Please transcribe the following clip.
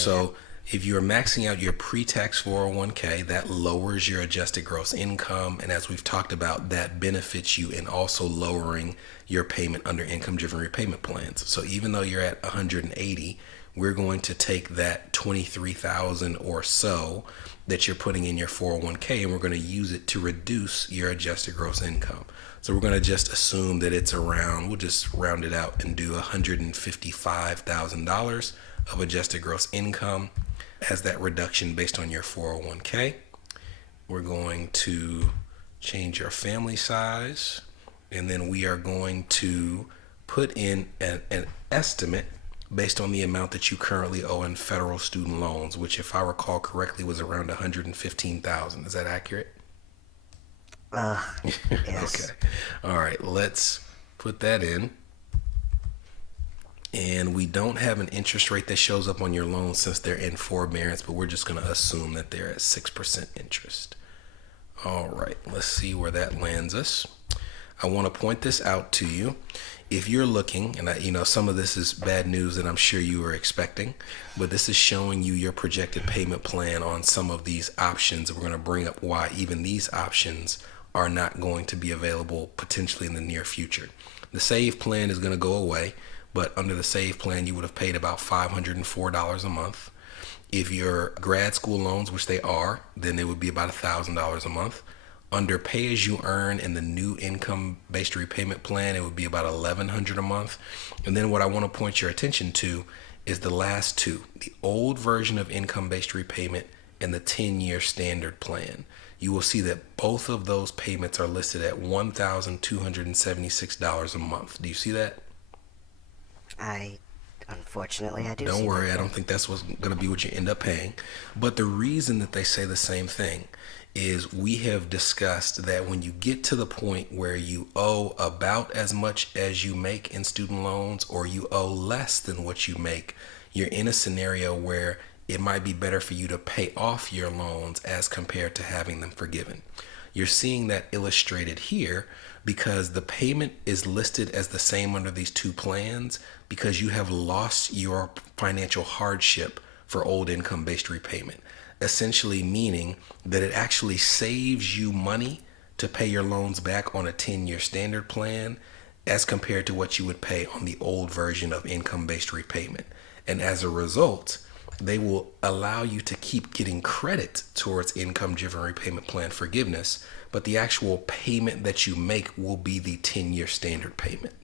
Yeah. So if you're maxing out your pre-tax 401k, that lowers your adjusted gross income. And as we've talked about, that benefits you in also lowering your payment under income driven repayment plans. So even though you're at 180, we're going to take that 23,000 or so that you're putting in your 401k and we're going to use it to reduce your adjusted gross income. So we're going to just assume that it's around, we'll just round it out and do $155,000 of adjusted gross income as that reduction based on your 401k. We're going to change your family size, and then we are going to put in an estimate based on the amount that you currently owe in federal student loans, which, if I recall correctly, was around 115,000. Is that accurate? Uh, Okay. yes. All right. Let's put that in. And we don't have an interest rate that shows up on your loan since they're in forbearance, but we're just going to assume that they're at 6% interest. All right, let's see where that lands us. I want to point this out to you. If you're looking, and some of this is bad news that I'm sure you were expecting, but this is showing you your projected payment plan on some of these options. We're going to bring up why even these options are not going to be available potentially in the near future. The SAVE plan is going to go away, but under the SAVE plan, you would have paid about $504 a month. If your grad school loans, which they are, then it would be about $1,000 a month. Under pay as you earn in the new income based repayment plan, it would be about $1,100 a month. And then what I want to point your attention to is the last two, the old version of income based repayment and the 10-year standard plan. You will see that both of those payments are listed at $1,276 a month. Do you see that? I, unfortunately, I do Don't see that. worry, I Yeah. don't think that's what's going to be what you end up paying. But the reason that they say the same thing is we have discussed that when you get to the point where you owe about as much as you make in student loans or you owe less than what you make, you're in a scenario where it might be better for you to pay off your loans as compared to having them forgiven. You're seeing that illustrated here because the payment is listed as the same under these two plans because you have lost your financial hardship for old income based repayment. Essentially, meaning that it actually saves you money to pay your loans back on a 10-year standard plan as compared to what you would pay on the old version of income based repayment. And as a result, they will allow you to keep getting credit towards income driven repayment plan forgiveness, but the actual payment that you make will be the 10-year standard payment.